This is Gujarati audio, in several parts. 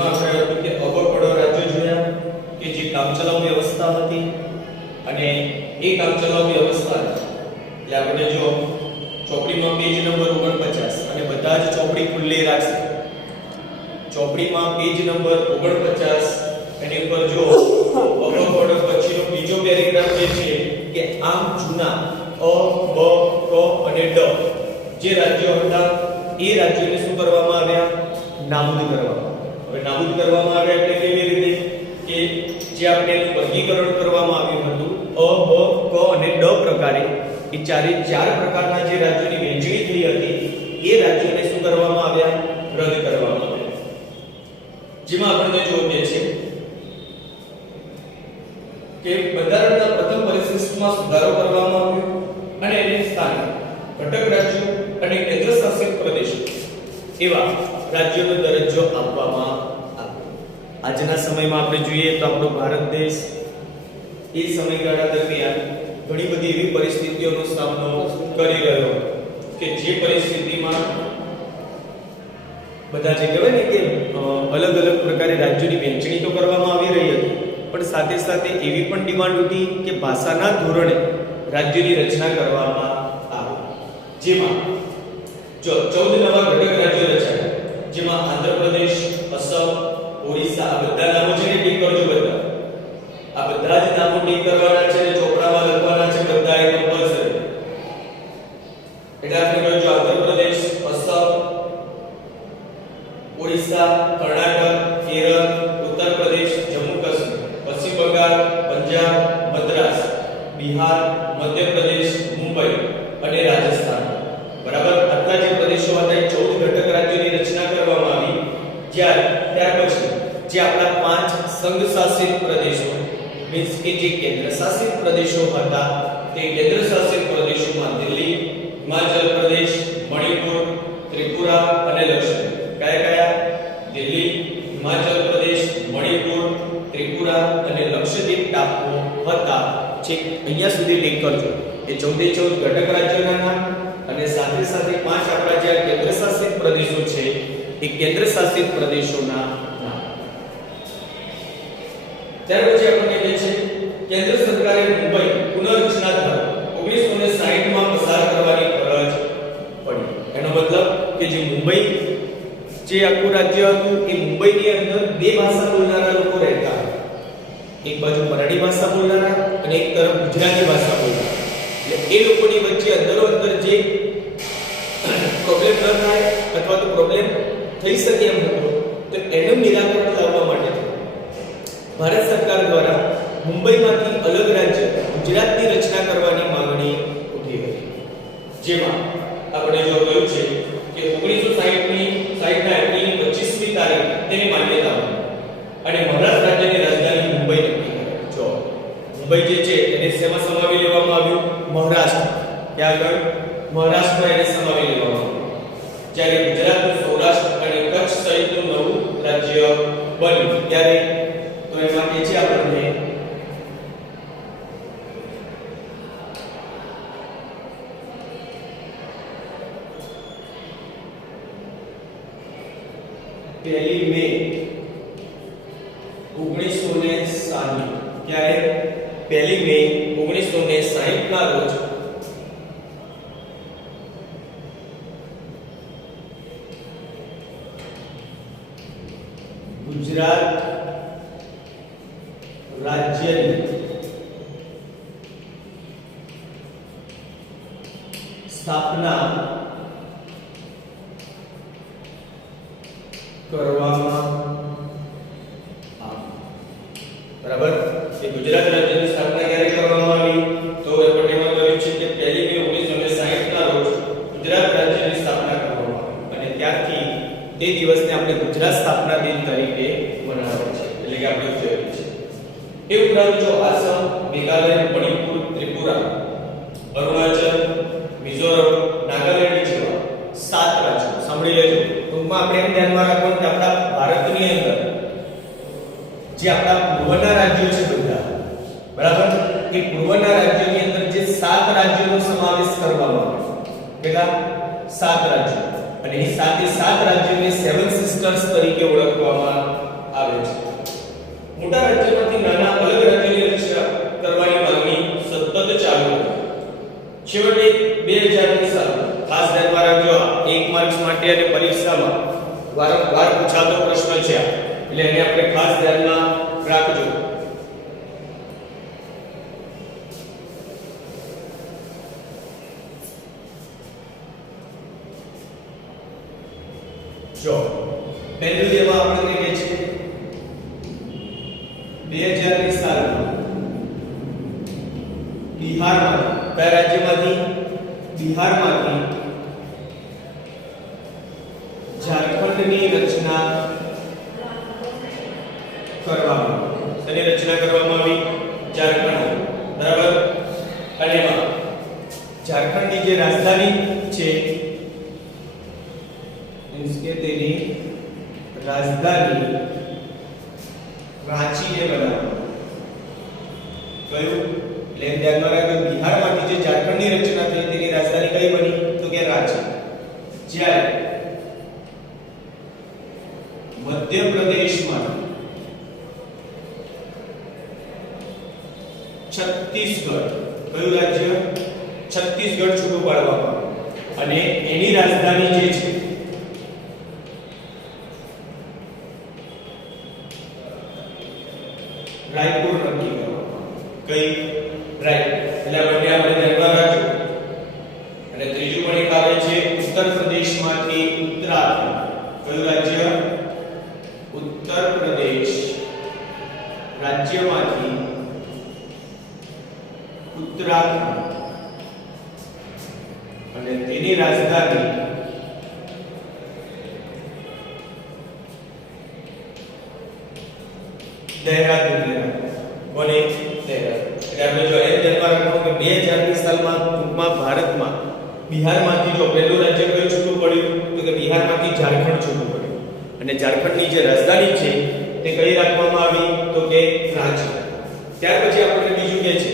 જેમાં આપણે હતું કે અબકડો રાજ્યો જોયા કે જે કામચલાઉ વ્યવસ્થા હતી અને એ કામચલાઉ વ્યવસ્થા એટલે આપણે જો ચોપડીમાં પેજ નંબર 49 અને બધા જ ચોપડી ખુલ્લી રાખશે. ચોપડીમાં પેજ નંબર 49 એની ઉપર જો અબકડો પછીનો બીજો પેરેગ્રાફ જે છે કે આમ જૂના અ બ ક અને ડ જે રાજ્યો હતા એ રાજ્યોને શું કરવામાં આવ્યા? નાબૂદ કરવામાં. હવે નાબૂદ કરવામાં આવ્યા એટલે કેવી રીતે કે જે આપણે વર્ગીકરણ કરવામાં આવ્યું હતું અ બ ક અને ડ પ્રકારે એ ચારે ચાર પ્રકારના જે રાજ્યોની વહેંચણી થઈ હતી એ રાજ્યોને શું કરવામાં આવ્યા? રદ કરવામાં આવ્યા. જેમાં આપણને જોઈએ છે કે બંધારણના પ્રથમ પરિશિષ્ટમાં સુધારો કરવામાં આવ્યો અને એને સ્થાને ઘટક રાજ્યો અને કેન્દ્ર શાસિત પ્રદેશો એવા રાજ્યોનો દરજ્જો આપવામાં આવ્યો. આજના સમયમાં આપણે જોઈએ તો આપણો ભારત દેશ એ સમયગાળા દરમિયાન ઘણી બધી એવી પરિસ્થિતિઓનો સામનો કરી રહ્યો કે જે પરિસ્થિતિમાં બધા જે કહેવાય ને કે અલગ અલગ પ્રકારે રાજ્યોની વહેંચણી તો કરવામાં આવી રહી હતી પણ સાથે સાથે એવી પણ ડિમાન્ડ હતી કે ભાષાના ધોરણે રાજ્યની રચના કરવામાં આવે. જેમાં જો 14 નવા ઘટક રાજ્યો રચાયા જેમાં આંધ્રપ્રદેશ, અસમ, ઓડિશા આ બધા નામો છે ને ટીક કરજો બધા. આ બધા જ નામો ટીક કરવાના છે અને ચોપડામાં લખવાના છે બધા એક કમ્પલસરી. એટલે આપણે કહ્યું આંધ્રપ્રદેશ, અસમ, ઓડિશા, કર્ણાટક, કેરળ, ઉત્તર પ્રદેશ, જમ્મુ કાશ્મીર, પશ્ચિમ બંગાળ, પંજાબ, મદ્રાસ, બિહાર, મધ્ય પ્રદેશ, મુંબઈ અને રાજસ્થાન. બરાબર આટલા જે પ્રદેશો હતા એ 14 ઘટક રાજ્યોની રચના કરવામાં આવી. ત્યાર પછી જે આપણા 5 સંઘ શાસિત પ્રદેશો મીન્સ કે જે કેન્દ્ર શાસિત પ્રદેશો હતા તે કેન્દ્ર શાસિત પ્રદેશોમાં દિલ્હી, હિમાચલ પ્રદેશ, મણિપુર, ત્રિપુરા અને લક્ષદ્વીપ. કયા કયા? દિલ્હી, હિમાચલ પ્રદેશ, મણિપુર, ત્રિપુરા અને લક્ષદ્વીપ ટાપુઓ હતા. છેક અહીંયા સુધી લિંક કરજો. એ 14 ઘટક રાજ્યોના નામ અને સાથે સાથે 5 આપણા જે કેન્દ્ર શાસિત પ્રદેશો છે એ કેન્દ્ર શાસિત પ્રદેશોના નામ. ત્યાર પછી આપણને કહે છે કેન્દ્ર સરકારે મુંબઈ પુનર્રચના ધારો 1960 માં પસાર કરવાની ફરજ પડી. એનો મતલબ કે જે મુંબઈ જે આખું રાજ્ય હતું એ મુંબઈની અંદર બે ભાષા બોલનારા લોકો રહેતા હતા. એક બાજુ મરાઠી ભાષા બોલનારા અને એક તરફ ગુજરાતી ભાષા બોલનારા. એટલે એ લોકોની વચ્ચે અંદરો અંદર જે પ્રોબ્લેમ ન થાય અથવા તો પ્રોબ્લેમ થઈ શકે એમ હતો તો એનું નિરાકરણ લાવવા માટે ભારત સરકાર દ્વારા મુંબઈમાંથી અલગ રાજ્ય ગુજરાતની રચના કરવાની માંગણી ઉઠી હતી. જેમાં આપણે જો કહ્યું છે કે 1960 ના એપ્રિલની 25મી તારીખ તેની માન્યતા મળી અને મહારાષ્ટ્ર રાજ્યની રાજધાની મુંબઈ નક્કી કરી. જો મુંબઈ જે છે એને શેમાં સમાવી લેવામાં આવ્યું? મહારાષ્ટ્ર. ક્યાં આગળ? મહારાષ્ટ્રમાં એને સમાવી લેવામાં આવ્યું. જ્યારે ગુજરાતનું સૌરાષ્ટ્ર અને કચ્છ સહિતનું નવું રાજ્ય બન્યું ત્યારે તો એમાં કે છે આપણને પહેલી મે 1960 ક્યારે? પહેલી મે 1960 ના રોજ ગુજરાત રાજ્યની સ્થાપના કરવામાં આવી. બરાબર એ ગુજરાત રાજ્યની સ્થાપના ક્યારે કરવામાં આવી? તો એ પટ્ટીમાં કહ્યું છે કે પહેલી મે 1960 ના રોજ ગુજરાત રાજ્યની સ્થાપના કરવામાં આવી અને ત્યારથી તે દિવસને આપણે ગુજરાત સ્થાપના દિન તરીકે મનાવીએ છીએ. એટલે કે આપણે ઉજવીએ છીએ. એ ઉપરાંત જો આસામ, મેઘાલય, મણિપુર, ત્રિપુરા, અરુણાચલ, મિઝોરમ, નાગાલેન્ડ જેવા 7 રાજ્યો સાંભળી લેજો. ટૂંકમાં આપણે એમ ધ્યાનમાં રાખવાનું કે આપણા ભારતની અંદર જે આપણા પૂર્વના રાજ્યો છે બધા બરાબર એ પૂર્વના રાજ્યોની અંદર જે 7 રાજ્યોનો સમાવેશ કરવામાં આવ્યો. કેટલા? 7 રાજ્યો. અને એ 7 રાજ્યોને 7 સિસ્ટર્સ તરીકે ઓળખવામાં માટે અને પરીક્ષામાં વારંવાર પૂછાતો પ્રશ્ન છે એટલે એને આપણે ખાસ ધ્યાનમાં રાખજો. જો પહેલું જેમાં આપણે કહીએ છીએ 2000 ની સાલમાં બિહારમાં કયા રાજ્યમાંથી બિહારમાંથી ઝારખંડની રચના કરવામાં તેની રચના કરવામાં આવી ઝારખંડ બરાબર. અને એમાં ઝારખંડની જે રાજધાની છે કે તેની રાજધાની રાંચીને બનાવવામાં કયું એટલે ધ્યાનમાં રાખો બિહારમાંથી જે ઝારખંડની રચના થઈ તેની રાજધાની કઈ બની તો કે રાંચી. જ્યારે મધ્યપ્રદેશમાં છત્તીસગઢ કયું રાજ્ય છત્તીસગઢ છૂટું પાડવામાં અને એની રાજધાની જે છે રાયપુર નક્કી કરવામાં કઈ રાયપુર એટલે બંને આપણે ધ્યાનમાં રાખજો. અને ત્રીજું પણ એક આવે છે ઉત્તર પ્રદેશમાંથી ઉત્તરાખંડ કયું રાજ્ય ઉત્તર પ્રદેશ રાજ્યમાંથી ઉત્તરાખંડ અને તેની રાજધાની દહેરાદૂન કોને દહેરાદૂન. એટલે આપણે જો એ ધ્યાનમાં રાખવું કે 2000 ની સાલમાં ટૂંકમાં ભારતમાં બિહારમાંથી જો પહેલું રાજ્ય કયું છૂટું પડ્યું તો કે બિહારમાંથી ઝારખંડ છૂટું પડ્યું અને ઝારખંડની જે રાજધાની છે તે કઈ રાખવામાં આવી તો કે રાંચી. ત્યાર પછી આપણે બીજું કે છે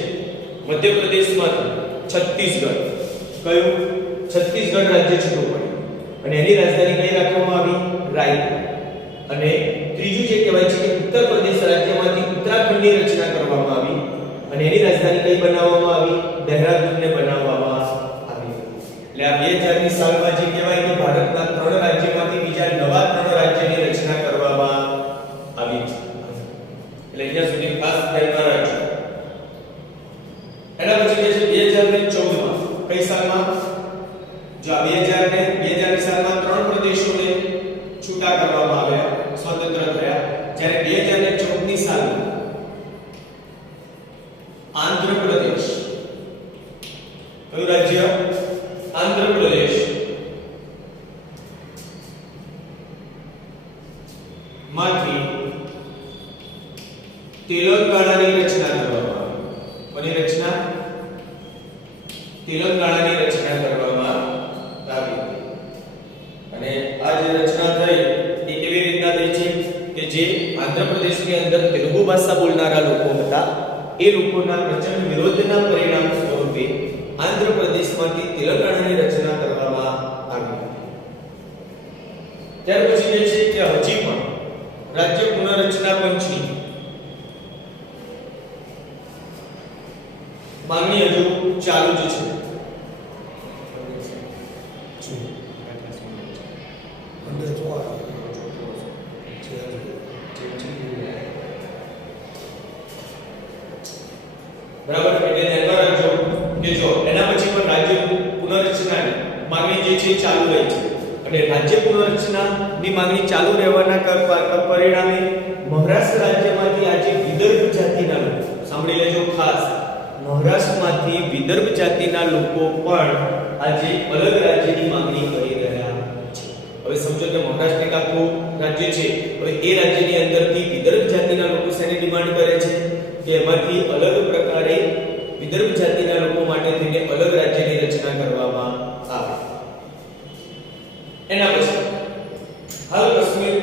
મધ્યપ્રદેશમાંથી છત્તીસગઢ કયું છત્તીસગઢ રાજ્ય છૂટું પડ્યું અને એની રાજધાની કઈ રાખવામાં આવી રાયપુર. અને ત્રીજું જે કહેવાય છે કે ઉત્તર પ્રદેશ રાજ્યમાંથી ઉત્તરાખંડની રચના કરવામાં આવી અને એની રાજધાની કઈ બનાવવામાં આવી દહેરાદૂનને બનાવવામાં આવી. એટલે આ 2000 ની સાલમાં જે કહેવાય કે ભારતના 3 રાજ્યોમાંથી બીજા નવા 3 રાજ્યની રચના કરવામાં આવી. એટલે અહીંયા સુધી ખાસ ધ્યાનમાં રાખજો. એના પછી જે છે 2014 માં કઈ સાલમાં જો આ 2000 ની સાલમાં 3 પ્રદેશોને છૂટા કરવામાં આવ્યા સ્વતંત્ર થયા. જ્યારે 2014 ની સાલમાં આંધ્ર પ્રદેશ કયું રાજ્ય આંધ્ર પ્રદેશ માંથી તેલંગાણાની રચના કરવામાં આવી. કોની રચના તેલંગાણાની રચના કરવામાં આવી. અને આ જે રચના થઈ એ કેવી રીતના થઈ છે કે જે આંધ્ર પ્રદેશની અંદર તેલુગુ ભાષા બોલનારા લોકો હતા એ લોકોના પ્રચંડ વિરોધના પરિણામ સ્વરૂપે આંધ્ર પ્રદેશમાંથી તેલંગાણાની રચના કરવામાં આવી. ત્યાર પછી જે છે કે હજી પણ રાજ્ય પુનર્રચના પંચની માંગણી હજુ ચાલુ જ છે. બરાબર. એટલે ધ્યાનમાં રાખજો કે જો એના પછી પણ રાજ્ય પુનર્રચનાની માંગણી જે છે ચાલુ રહી છે અને રાજ્ય પુનર્રચનાની માંગણી ચાલુ રહેવાના પરિણામે મહારાષ્ટ્ર રાજ્યમાંથી આજે વિદર્ભ જાતિના લોકો સાંભળી લેજો ખાસ મહારાષ્ટ્રમાંથી વિદર્ભ જાતિના લોકો પણ આજે અલગ રાજ્યની માંગણી કરી રહ્યા છે. હવે સમજો કે મહારાષ્ટ્ર એક આખું રાજ્ય છે. હવે એ રાજ્યની અંદરથી વિદર્ભ જાતિના લોકો શેની ડિમાન્ડ કરે છે કે એમાંથી અલગ પ્રકારે વિદર્ભ જાતિના લોકો માટે થઈને અલગ રાજ્યની રચના કરવામાં આવે. એના પછી હાલ કાશ્મીર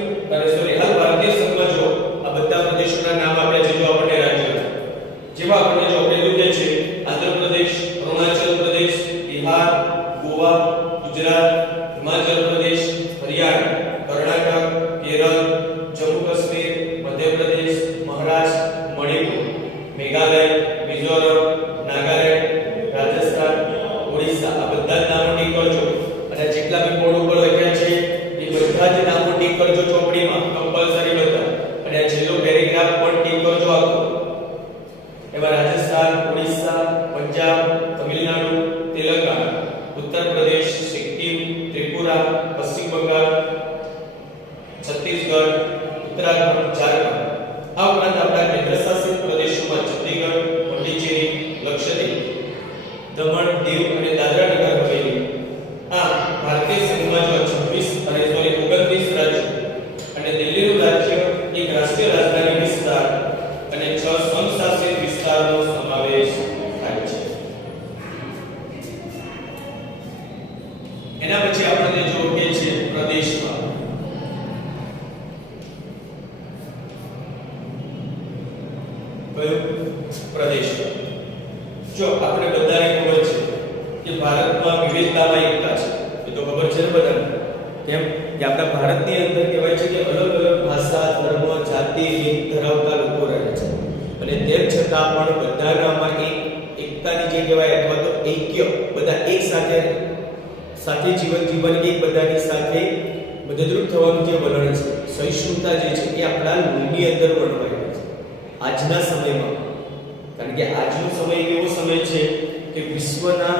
હાલ ભારતીય સંઘમાં જો આ બધા પ્રદેશોના નામ આપ્યા છે. જો આપણને રાજ્યો જેવા આપણને જો પહેલું કે છે આંધ્રપ્રદેશ, અરુણાચલ પ્રદેશ, બિહાર, ગોવા, ગુજરાત, હિમાચલ પ્રદેશ, હરિયાણા, કર્ણાટક, કેરળ, જમ્મુ કાશ્મીર, મધ્યપ્રદેશ, મહારાષ્ટ્ર, મણિપુર, મેઘાલય, મિઝોરમ, નાગાલેન્ડ, રાજસ્થાન, ઓડિશા આ બધા નામો નીકળજો અને જેટલા બી બોર્ડ ઉપર લખ્યા છે ઉત્તરાખંડ, ઝારખંડ. આ ઉપરાંત આપણા કેન્દ્રશાસિત પ્રદેશોમાં ચંદીગઢ, પોંડિચેરી, લક્ષદ્વીપ, દમણ, દીવ અને દાદરા નગર હવેલી. આ ભારતીય સંઘમાં જો 29 રાજ્યો અને દિલ્હીનું રાજ્ય એક રાષ્ટ્રીય રાજધાની વિસ્તાર અને 6 સંઘશાસિત વિસ્તારોનો સમાવેશ થાય છે. એના પછી આપણે જો કે છે પ્રદેશમાં. કયો પ્રદેશ? જો આપણે બધાને ખબર છે કે ભારતમાં વિવિધતામાં એકતા છે. એ તો ખબર છે ને બધાને. કેમ કે આપણા ભારતની અંદર કહેવાય છે કે અલગ અલગ ભાષા, ધર્મ, જાતિ, લિંગ ધરાવતા લોકો રહે છે અને તેમ છતાં પણ બધાનામાં એકતાની જે કહેવાય અથવા તો ઐક્ય, બધા એક સાથે જીવન એક બધાની સાથે મદદરૂપ થવાનું જે વલણ છે, સહિષ્ણુતા જે છે એ આપણા લોહીની અંદર વળવાયેલું છે આજના સમયમાં. કારણ કે આજનો સમય એવો સમય છે કે વિશ્વના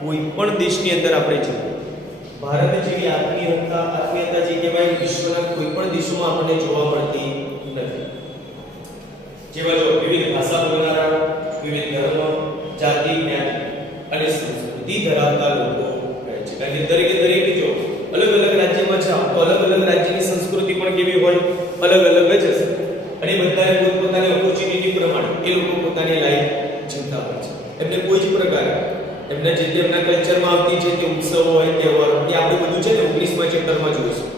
કોઈ પણ દેશની અંદર આપણે જોઈએ, ભારત જેવી આત્મીયતા જે કહેવાય વિશ્વના કોઈ પણ દેશોમાં આપણને જોવા મળતી નથી. જેવા જો વિવિધ ભાષા બોલનારા, વિવિધ ધર્મ, જાતિ, જ્ઞાતિ અને સંસ્કૃતિ ધરાવતા લોકો રહે છે. કારણ કે દરેકે જો અલગ અલગ રાજ્યમાં છે તો અલગ અલગ રાજ્યની સંસ્કૃતિ પણ કેવી હોય, અલગ અલગ જ હશે. અને બધાએ પોતાની ઓપોર્ચ્યુનિટી પ્રમાણે એ લોકો પોતાની લાઈફ જીવતા હોય છે. એમને કોઈ જ પ્રકારે એમના જે તેમના કલ્ચરમાં આવતી છે તે ઉત્સવો હોય, તહેવારો, એ આપણે બધું છે ને 19મા ચેપ્ટરમાં જોઈશું.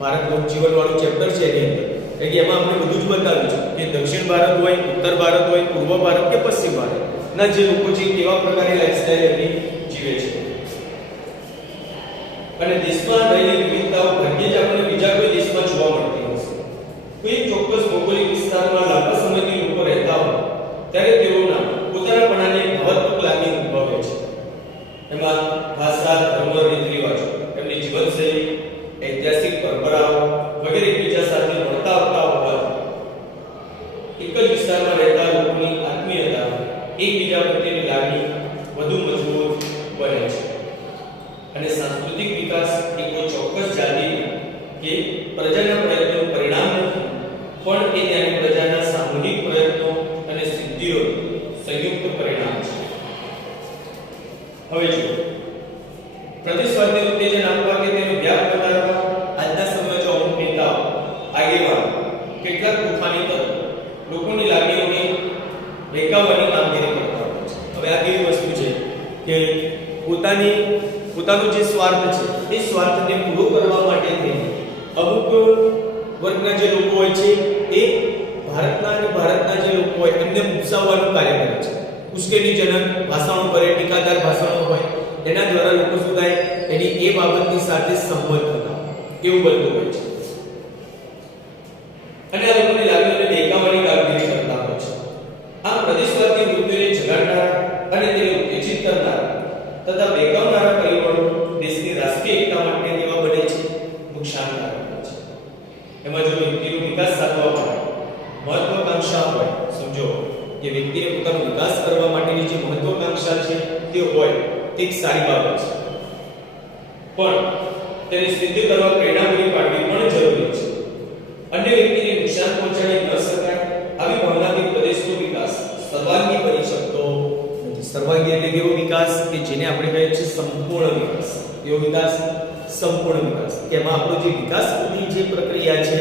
ભારત લોક જીવન વાળું ચેપ્ટર છે એની અંદર. કે એમાં આપણે બધું જ બતાવ્યું છે કે દક્ષિણ ભારત હોય, ઉત્તર ભારત હોય, પૂર્વ ભારત કે પશ્ચિમ ભારત ના જે લોકો છે કેવા પ્રકારની લાઈફસ્ટાઈલ એમની જીવે છે. અને દેશમાં રહેલી વિવિધતાઓ ભાગ્યે જ આપણને બીજા કોઈ દેશમાં જોવા મળતી હશે. કોઈ ચોક્કસ ભૌગોલિક વિસ્તારમાં લાંબા સમયથી લોકો રહેતા હોય ત્યારે તેઓના પોતાનાપણાને ભાવનાત્મક લાગણી ઉદ્ભવે છે. એમાં ભાષા, ધર્મ, રીત રિવાજો, એમની જીવનશૈલી, ઐતિહાસિક પરંપરાઓ વગેરે એકબીજા સાથે મળતા આવતા હોવાથી એક જ વિસ્તારમાં રહેતા લોકોની આત્મીયતા, એકબીજા પ્રત્યેની લાગણી વધુ મજબૂત બને છે. અને સાંસ્કૃતિક વિકાસ એ કોઈ ચોક્કસ જાતિ કે પ્રજાના પ્રયત્નોનું પરિણામ નથી, પણ એ ત્યાંની પ્રજાના સામૂહિક પ્રયત્નો અને સિદ્ધિઓનું સંયુક્ત પરિણામ છે. હવે જો પ્રતિસ્પર્ધી ઉત્તેજન આપવા કે તેનો વ્યાપ વધારવા આજના સમયમાં જો અમુક નેતાઓ, આગેવાનો, કેટલાક તોફાની તત્વો લોકોની લાગણીઓને બહેકાવવાની કામગીરી કરતા હોય છે. હવે આ કેવી વસ્તુ છે કે પોતાનો જે સ્વાર્થ છે એ સ્વાર્થને પૂરો કરવા માટે થઈને અમુક વર્ગના જે લોકો હોય છે એ ભારતના જે લોકો હોય એમને ઉકસાવવાનું કાર્ય કરે છે. ઉશ્કેરણીજનક ભાષણો કરે, ટીકાદાર ભાષણો હોય, એના દ્વારા લોકો શું થાય, એની એ બાબતની સાથે સંમત થતા એવું બનતું હોય છે. અને આ લોકોની લાગણીઓને બહેકાવવાની કામગીરી કરતા હોય છે. આ પ્રદેશવાદી વૃત્તિને જગાડનાર અને તેને ઉત્તેજિત કરનાર તથા બહેકાવનારા પરિબળો દેશની રાષ્ટ્રીય એકતા માટે કેવા બને છે, નુકસાનકારક બને છે. એમાં જો વ્યક્તિનો વિકાસ સાધવા માટે મહત્વાકાંક્ષા હોય, સમજો કે વ્યક્તિને પોતાનો વિકાસ કરવા માટેની જે મહત્વાકાંક્ષા છે તે હોય, તે એક સારી બાબત છે. પણ તેને સિદ્ધ કરવા પ્રેરણા પૂરી પાડવી પણ જરૂરી છે. અન્ય વ્યક્તિને નુકસાન પહોંચાડી ન શકાય આવી ભાવનાથી પ્રદેશનો વિકાસ સર્વાંગી બની શકતો નથી. સર્વાંગી એટલે કેવો વિકાસ કે જેને આપણે કહીએ છીએ સંપૂર્ણ વિકાસ. એવો વિકાસ સંપૂર્ણ વિકાસ કે એમાં આપણો જે વિકાસની જે પ્રક્રિયા છે,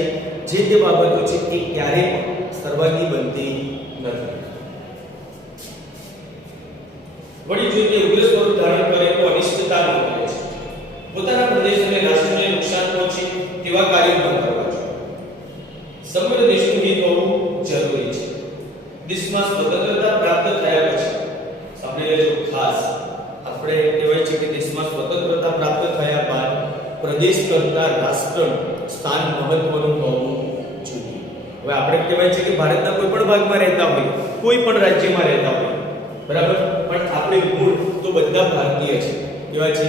જે તે બાબતો છે એ ક્યારેય પણ સર્વાંગી બનતી નથી. વળી જો તે ઉગ્ર સ્વરૂપ ધારણ કરે તો અનિશ્ચિતતા ન કરે છે. પોતાના પ્રદેશ અને રાષ્ટ્રને નુકસાન પહોંચે તેવા કાર્યો ન કરવા જોઈએ. સમગ્ર દેશનું હિત હોવું જરૂરી છે. દેશમાં સ્વતંત્રતા પ્રાપ્ત થયા પછી સાંભળી લેજો, ખાસ આપણે કહેવાય છે કે દેશમાં સ્વતંત્રતા પ્રાપ્ત થયા બાદ પ્રદેશ કરતા રાષ્ટ્રનું સ્થાન મહત્વનું હોવું જોઈએ. હવે આપણે કહેવાય છે કે ભારતના કોઈ પણ ભાગમાં રહેતા હોય, કોઈ પણ રાજ્યમાં રહેતા હોય, બરાબર, પણ આપણે મૂળ તો બધા ભારતીય છે. કેવા છે?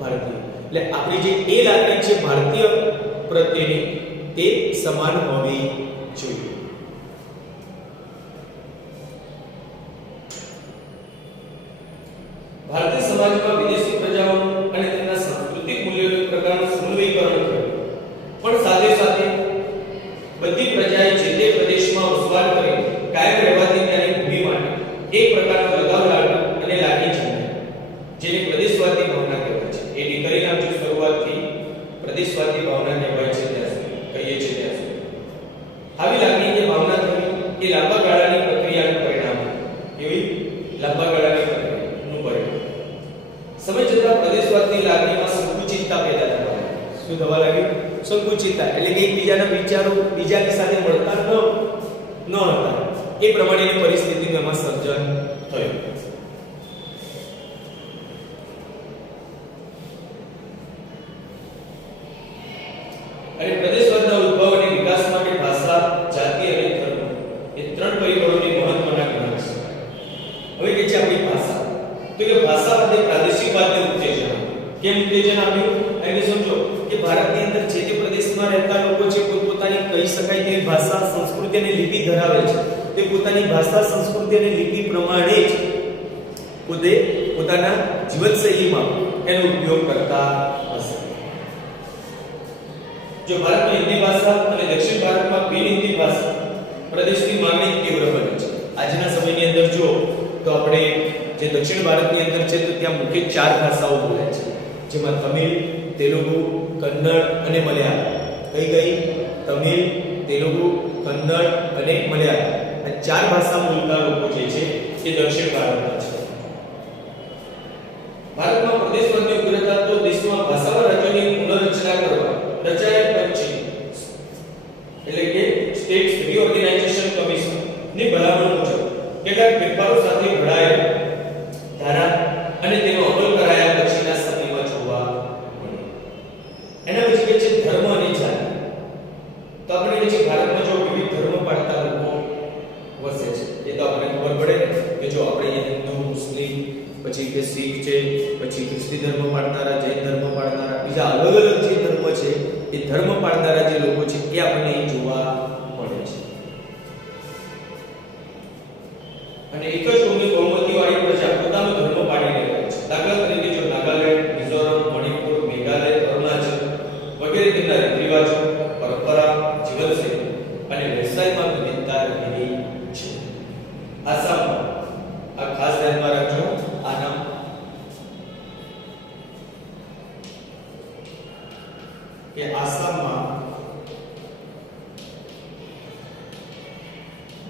ભારતીય. એટલે આપણી જે એ લાગણી છે ભારતીય પ્રત્યેની તે સમાન હોવી જોઈએ. ભારતીય સમાજમાં વિદેશી પ્રજાઓ અને તેમના સાંસ્કૃતિક મૂલ્યોના પ્રકારનું સમન્વયીકરણ થયું, પણ સાથે સાથે આવી લાગણી કે ભાવના થવી એ લાંબા ગાળાની પ્રક્રિયાનું પરિણામ એવી લાંબા ગાળાની પ્રક્રિયાનું પરિણામ. સમય જતાં પ્રદેશવાદની લાગણીમાં સંકુચિતતા પેદા થવા લાગી. શું થવા લાગી? સંકુચિતતા એટલે કે એકબીજાના વિચારો બીજાની સાથે મળતા ન હતા. એ પ્રમાણેની પરિસ્થિતિનું એમાં સર્જન થયું. અને પ્રદેશવાદના ઉદ્ભવ અને વિકાસ માટે ભાષા, જાતિ અને ધર્મ એ ત્રણ પરિબળોની મહત્વના ગણાય છે. હવે કે છે આપણી ભાષા, તો કે ભાષા માટે પ્રાદેશિકવાદને ઉત્તેજન આપ્યું. કેમ ઉત્તેજન આપ્યું? એને સમજો કે ભારતની અંદર જે તે પ્રદેશમાં રહેતા લોકો છે પોતપોતાની કહી શકાય તેવી ભાષા, સંસ્કૃતિ અને લિપિ ધરાવે છે. તે પોતાની ભાષા, સંસ્કૃતિ અને લિપિ પ્રમાણે જ પોતે પોતાના જીવનશૈલીમાં એનો ઉપયોગ કરતા હશે. જો ભારતમાં હિન્દી ભાષા અને દક્ષિણ ભારતમાં બિન હિન્દી ભાષા પ્રદેશની માંગણી તીવ્ર બની છે. આજના સમયની અંદર જો તો આપણે જે દક્ષિણ ભારતની અંદર છે તો ત્યાં મુખ્ય 4 ભાષાઓ બોલાય છે, જેમાં તમિલ, તેલુગુ, કન્નડ અને મલયાલમ. કઈ તમિલ, તેલુગુ, કન્નડ અને મલયાલમ. આ 4 ભાષા બોલતા લોકો જે છે એ દક્ષિણ ભારતના છે. ભારતમાં પ્રદેશવાદની ઉગ્રતા તો દેશમાં ભાષાવાર રાજ્યોની પુનર્રચના કરવા રચાયેલ પછી એટલે કે સ્ટેટ્સ રીઓર્ગેનાઇઝેશન કમિશન ની ભલામણ મુજબ કેટલાક ફેરફારો સાથે ઘડાયેલ ધારા અને તેનો અમલ કરાયા પછીના સમયમાં જોવા મળ્યો. એના પછી કે છે ધર્મ અને જાતિ. તો આપણે કે છે ભારતમાં જો વિવિધ ધર્મ પાળતા લોકો વસે છે એ તો આપણને ખબર પડે કે જો આપણે હિન્દુ, મુસ્લિમ, પછી કે શીખ છે, પછી ખ્રિસ્તી ધર્મ પાળનારા, જૈન ધર્મ પાળનારા, બીજા અલગ અલગ જે ધર્મ છે એ ધર્મ પાળનારા જે લોકો છે એ આપણને અહીં જોવા મળે છે. અને એક જ કોમની બહુમતીવાળી પ્રજા પોતાનો ધર્મ પાળી રહ્યા છે. દાખલા તરીકે જો નાગાલેન્ડ, મિઝોરમ, મણિપુર, મેઘાલય, અરુણાચલ વગેરે તેમના રીતરિવાજો, પરંપરા, જીવનશૈલી અને વ્યવસાયમાં વિવિધતા રહેલી છે. આસામમાં આ ખાસ ધ્યાનમાં રાખજો, આ નામ કે આસામમાં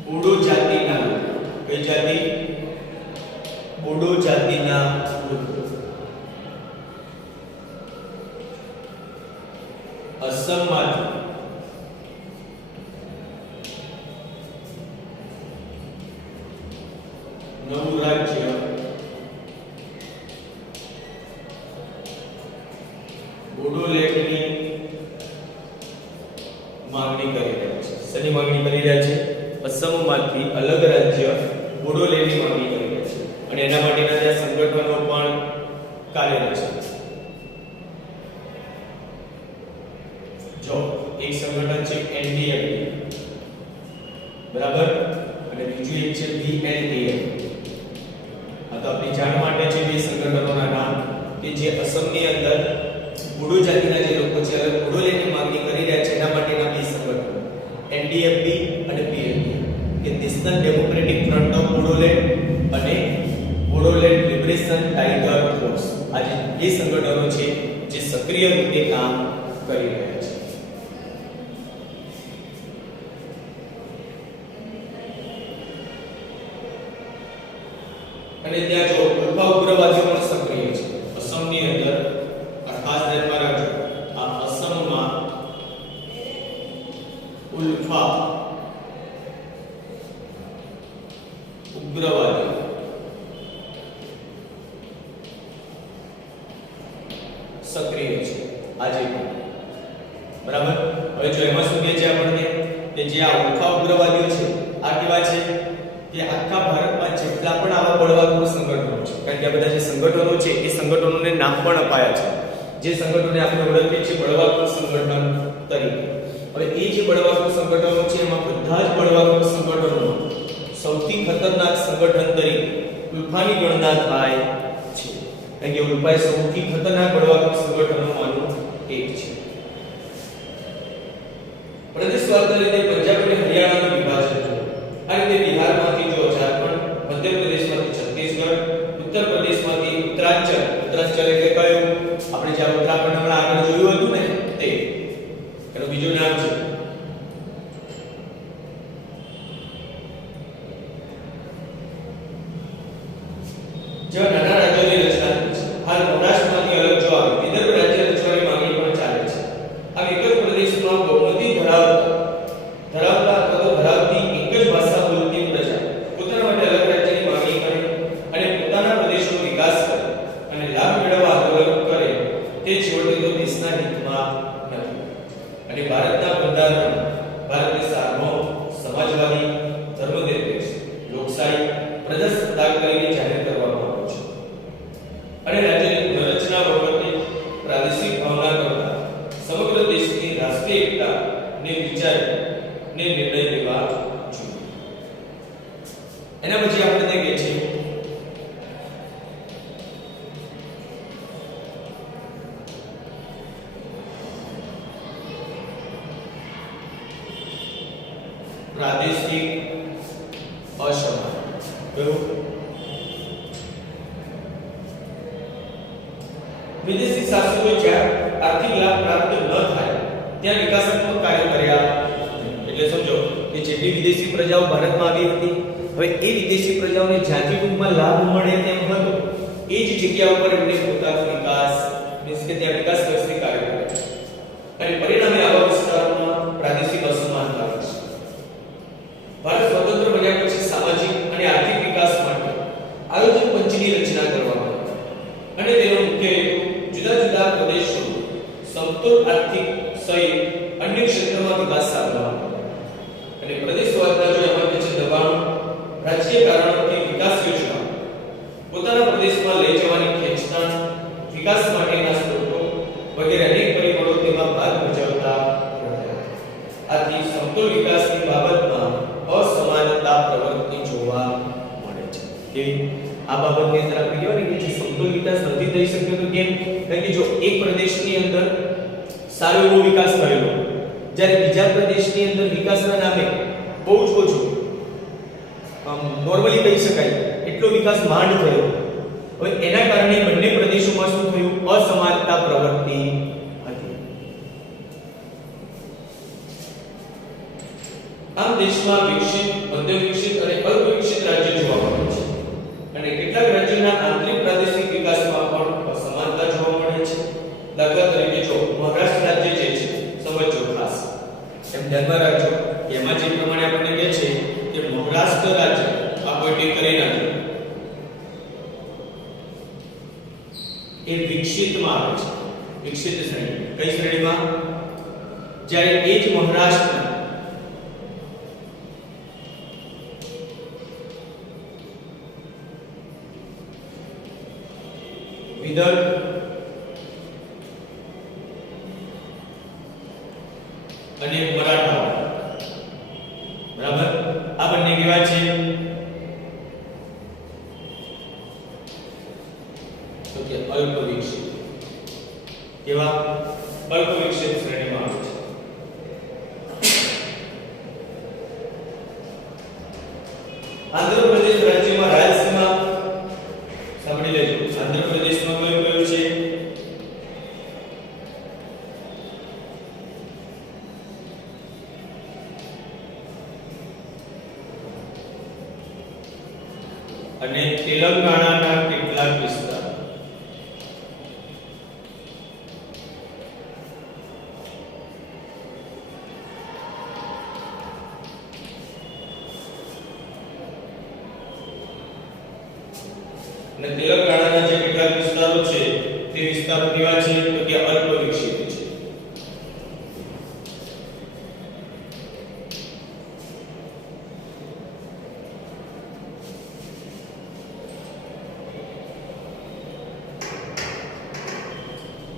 બોડો જાતિના લોકો, કઈ જાતિ? બોડો જાતિના લોકો અસમમાંથી નવું રાજ્ય બોડોલેન્ડની માંગણી કરી રહ્યા છે. શેની માંગણી કરી રહ્યા છે? અસમમાંથી અલગ રાજ્ય બોડોલેન્ડની માંગણી કરી રહ્યા છે. અને એના માટેના ત્યાં સંગઠનો પણ કાર્યરત છે. જો એક સંગઠન છે એનડીએફબી, બરાબર, અને બીજું એક છે બીએનડીએફ. આ તો આપણી જાણ માટે છે બે સંગઠનોના નામ કે જે અસમની અંદર બોડો જાતિના જે લોકો છે હવે બોડોલેન્ડની માંગણી કરી રહ્યા છે એના માટેના બે સંગઠનો એનડીએફબી અને બીએનડીએફ કે national democratic front of Bodoland અને બોડોલેન્ડ લિબરેશન ટાઇગર ફોર્સ. આ જે બે સંગઠનો છે જે સક્રિય રીતે કામ કરી રહ્યા છે. અને ત્યાં જો ઉલ્ફા ઉગ્રવાદીઓ પણ સક્રિય છે અસમની અંદર. આ ખાસ ધ્યાનમાં રાખજો, આ અસમમાં ઉલ્ફા ઉગ્રવાદી સક્રિય છે આજે પણ, બરાબર. હવે જો એમાં શું કહે છે આપણને કે જે આ ઉલ્ફા ઉગ્રવાદીઓ છે આ કેવા છે કે આખા ભારતમાં જેટલા પણ આવા બળવાખોર સંગઠનો છે, કારણ કે આ બધા જે સંગઠનો છે એ સંગઠનોને નામ પણ અપાયા છે, જે સંગઠનોને આપણે ઓળખીએ છીએ બળવાખોર સંગઠન તરીકે. હવે એ જે બળવાખોર સંગઠનો છે એમાં બધા જ બળવાખોર સંગઠનોમાં સૌથી ખતરનાક સંગઠન તરીકે ઉલ્ફાની ગણના થાય છે, કારણ કે ઉલ્ફા એ સૌથી ખતરનાક બળવાખોર સંગઠનોમાંનું એક છે. પ્રદેશવાદના લીધે પંજાબ અને હરિયાણાનું વિભાજન થયું. આ રીતે બિહારમાંથી જો ઝારખંડ, મધ્યપ્રદેશમાંથી છત્તીસગઢ, ઉત્તર પ્રદેશમાંથી ઉત્તરાંચલ એટલે કયું આપણે જે ઉત્તરાખંડ હમણાં આગળ જોયું હતું ને તે એનું બીજું નામ છે ભારતની સાર્વભૌમ સમાજવાદી ધર્મનિરપેક્ષ લોકશાહી પ્રજાસત્તાક તરીકે જાહેર કરવામાં આવ્યો છે અને રાજ્યની પુનર્રચના વખતે પ્રાદેશિક ભાવના કરતા સમગ્ર દેશની રાષ્ટ્રીય એકતા ને વિચારીને નિર્ણય લેવા જોઈએ. એના પછી આપણે તે કહે છે પ્રાદેશિક અસમાન વિદેશી શાસકોએ જ્યાં આર્થિક લાભ પ્રાપ્ત ન થાય ત્યાં વિકાસાત્મક કાર્ય કર્યા. એટલે સમજો કે જેટલી વિદેશી પ્રજાઓ ભારતમાં આવી હતી, હવે એ વિદેશી પ્રજાઓને જ્યાંથી ટૂંકમાં લાભ મળે તેમ હતો એ જ જગ્યા ઉપર એમને પોતાનો વિકાસ મીન્સ કે ત્યાં વિકાસલક્ષી કાર્ય કર્યા અને પરિણામે આવા વિસ્તારોમાં પ્રાદેશિક અસમાનતા આવે છે. ભારત સ્વતંત્ર બન્યા પછી સામાજિક અને આર્થિક વિકાસ માટે આયોજન પંચની રચના કરવામાં આવી અને તેનો મુખ્ય હેતુ જુદા જુદા પ્રદેશો સમતોલ આર્થિક સહિત અન્ય ક્ષેત્રોમાં વિકાસ સાધવાનો અને પ્રદેશવાદના જો એમાં કે છે દબાણ રાજ્ય કારણોથી વિકાસ યોજના પોતાના પ્રદેશમાં લઈ જવાની ખેંચતાણ વિકાસ માટેના સ્ત્રોતો વગેરે અનેક પરિબળો તેમાં ભાગ ભજવતા રહ્યા. આથી સમતોલ વિકાસની બાબતમાં અસમાનતા પ્રવૃત્તિ જોવા મળે છે. કે આ બાબતની અંદર આપણે કહેવાય કે જે સમતોલ વિકાસ નથી થઈ શક્યો તો કેમ? કારણ કે જો એક પ્રદેશની અંદર સારો એવો વિકાસ થયેલો જ્યારે બીજા પ્રદેશની અંદર વિકાસના નામે બહુ જ ઓછો નોર્મલી કહી શકાય એટલો વિકાસ માંડ થયો. હવે એના કારણે બંને પ્રદેશોમાં શું થયું? અસમાનતા પ્રવૃત્તિ હતી. આમ દેશમાં વિકસિત, મધ્યમ વિકસિત અને અલ્પ વિકસિત રાજ્યો જોવા મળે છે અને કેટલાક રાજ્યોના આંતરિક પ્રાદેશિક વિકાસમાં પણ અસમાનતા જોવા મળે છે. દાખલા તરીકે જો મહારાષ્ટ્ર રાજ્ય જે છે સમજો ખાસ એમ ધ્યાનમાં રાખજો કે એમાં જે પ્રમાણે આપણને કહે છે કે મહારાષ્ટ્ર રાજ્ય આ કોઈ ટીક કરી નાખો એ વિકસિતમાં આવે છે. વિકસિત શ્રેણી કઈ શ્રેણીમાં? જ્યારે એ જ મહારાષ્ટ્ર વિદર્ભ અને મરાઠવાડા બરાબર આ બંને કેવા છે? તો કે અલ્પ વિકસિત. કેવા? અલ્પ વિકસિત શ્રેણીમાં આવે છે. આંધ્રપ્રદેશ રાજ્યમાં રાયલસીમા સાંભળી લેજો. આંધ્રપ્રદેશમાં કયું કયું છે? અને તેલંગાણાના કેટલાક વિસ્તાર. અને તેલંગાણાના જે કેટલાક વિસ્તારો છે તે વિસ્તારો કેવા છે? તો કે અલ્પ વિકસિત છે.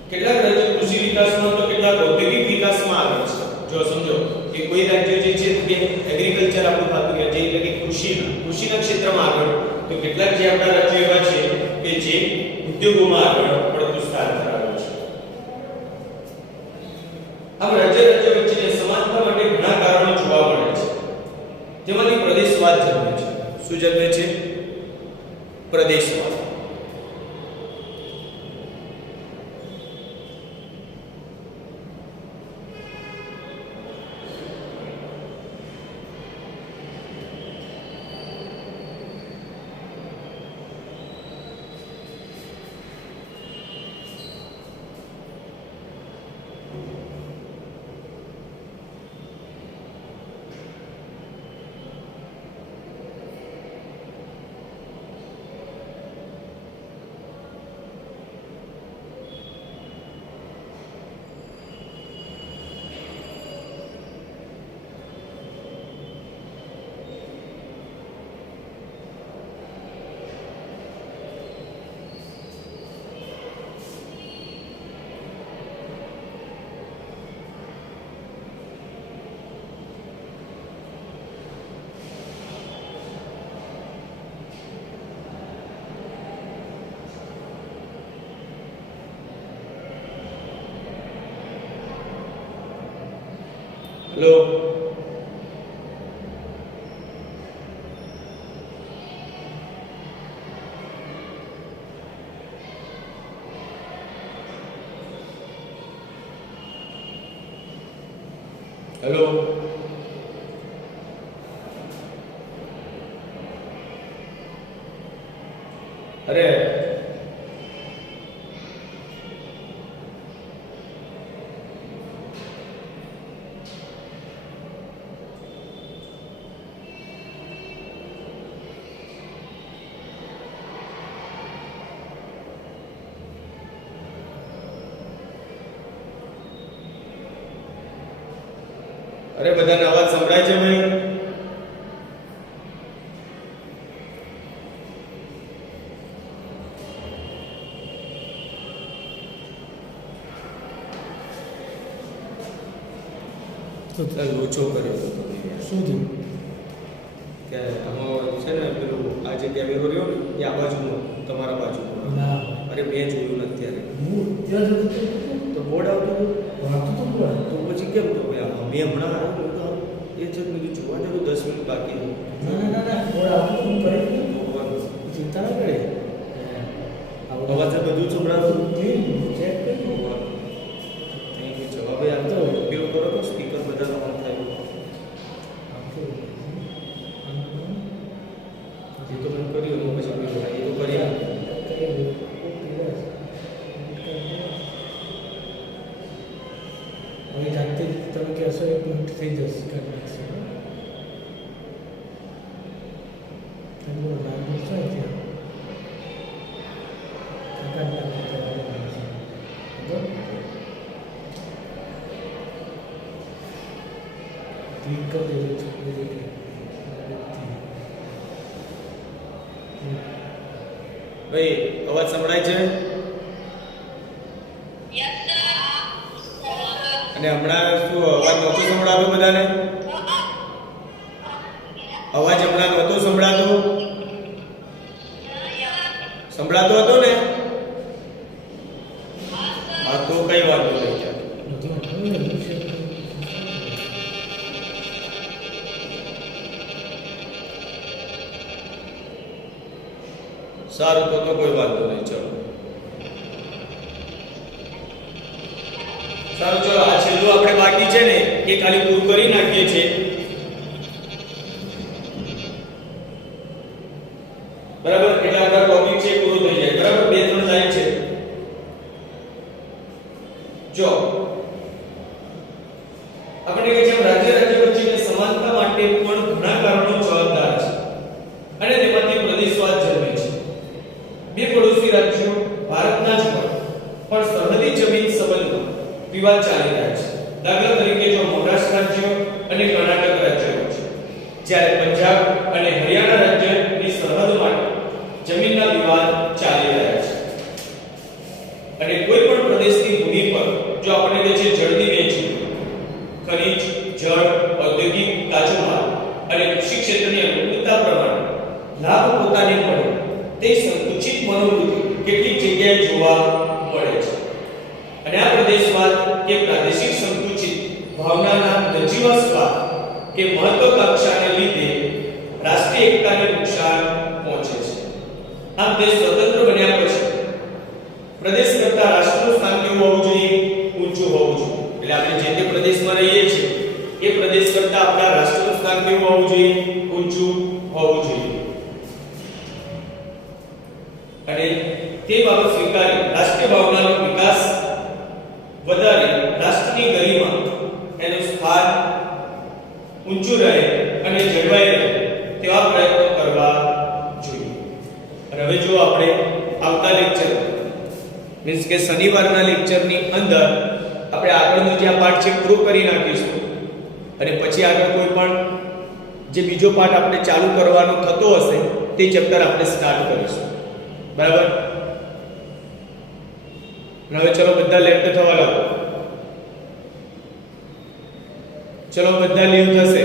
કેટલાક રાજ્યો કૃષિ વિકાસમાં તો કેટલાક ઔદ્યોગિક વિકાસમાં આવે છે. જો સમજો કે કોઈ રાજ્ય જે છે કે એગ્રીકલ્ચર આપણું થતું છે એટલે કે કૃષિના ક્ષેત્રમાં આગળ, તો કેટલાક જે આપણા રાજ્યો એવા છે કે જે ઉદ્યોગોમાં આગળ પડતું સ્થાન ધરાવે છે. આમ રાજ્ય વચ્ચે સમાનતા માટે ઘણા કારણો જોવા મળે છે. તેમાંથી પ્રદેશવાદ જન્મે છે. શું જન્મે છે? પ્રદેશવાદ. હેલો હેલો અરે અરે બધાને અવાજ સંભળાય છે ભાઈ લોચો કર્યો હતો શું થયું? કે આમાં છે ને પેલું આ જે કેમેરો રહ્યો ને એ આ બાજુનો તમારા બાજુનો ના અરે મેં જોયું નથી ત્યારે હું ત્યાં જતો હતો તો બોર્ડ આવતું હતું વાંચતો તો બોલ. તો પછી કેમ તો ભાઈ મેં હમણાં આવ્યો તો એ છે મેં કીધું જોવા દે 10 મિનિટ બાકી હતું. ના બોલ આવતો તો હું કરી દઉં. જોવાનું. ચિંતા ના કરે. અવાજ આ બધું સંભળાતું ચેક કરી અહીં જવાબ આપતો પેલું કરો તો સ્પીકર બધા ઓન થાય એ તો મેં કર્યું એમાં પછી પેલું થાય. એ તો કરી નાખ. હવે જાતે જ તમે કહેશો 1 મિનિટ થઈ જશે કરી નાખશે. તમે બોલો રાત બોલશો ત્યાં ક્લિક કરી દેજો છોકરી ભાઈ અવાજ સંભળાય છે અને હમણાં શું અવાજ નહોતો સંભળાતો બધાને અવાજ હમણાં નહોતો સંભળાતો સંભળાતો હતો ને હા તો કઈ વાંધો નહીં ચાલ સારું તો કોઈ વાંધો નહીં ચાલો સારું ચલો આ છેલ્લું આપણે બાકી છે ને એ ખાલી પૂરું કરી નાખીએ છીએ બરાબર એટલે આપણા ટોપિક છે પૂરો થઈ જાય બરાબર 2-3 લાઈન છે જો આપણે કહે છે રાજ્ય વચ્ચેની સમાનતા માટે પણ ઘણા કારણો જવાબદાર છે અને તેમાંથી પ્રદેશવાદ જન્મે છે બે પડોશી રાજ્યો ભારતના જ પણ સરહદી જમીન સંબંધમાં વિવાદ ચાલી રહ્યા છે દાખલા તરીકે જો મહારાષ્ટ્ર રાજ્ય અને કર્ણાટક રાજ્ય છે જ્યારે પંજાબ અને હરિયાણા રાજ્યની સરહદ માટે જમીનના વિવાદ ચાલી રહ્યા છે અને કોઈ પણ પ્રદેશની ભૂમિ પર જો આપણે કહે છે જળની વહેંચણી ખનિજ જળ ઔદ્યોગિક કાચો માલ અને કૃષિ ક્ષેત્રની અનુકૂળતા પ્રમાણે લાભ પોતાને મળે તે સંકુચિત મનોવૃત્તિ કેટલીક જગ્યાએ જોવા મળે છે અને આ પ્રદેશવાદ કે પ્રાદેશિક સંકુચિત ભાવનાના નજીવાસ્વાદ કે મહત્વાકાંક્ષાને લીધે રાષ્ટ્રીય એકતાને નુકસાન પહોંચે છે આમ દેશ સ્વતંત્ર બન્યા પછી પ્રદેશ કરતા રાષ્ટ્રનું સ્થાન કેવું હોવું જોઈએ ઊંચું હોવું જોઈએ એટલે આપણે જે તે પ્રદેશમાં રહીએ છીએ એ પ્રદેશ કરતા આપણા રાષ્ટ્રનું સ્થાન કેવું હોવું જોઈએ ઊંચું હોવું જોઈએ અને તે બાબત સ્વીકારી રાષ્ટ્રીય ભાવનાનો વિકાસ વધારે રાષ્ટ્રની ગરિમા એનું સ્થાન ઊંચું રહે અને જળવાઈ રહે તેવા પ્રયત્નો કરવા જોઈએ અને હવે જો આપણે આવતા લેક્ચર મીન્સ કે શનિવારના લેક્ચરની અંદર આપણે આગળનો જે આ પાઠ છે પૂરો કરી નાખીશું અને પછી આગળ કોઈ પણ જે બીજો પાઠ આપણે ચાલુ કરવાનો થતો હશે તે ચેપ્ટર આપણે સ્ટાર્ટ કરીશું બરાબર હવે ચલો બધા લેફ્ટ થવા લાગો ચલો બધા લીવ થશે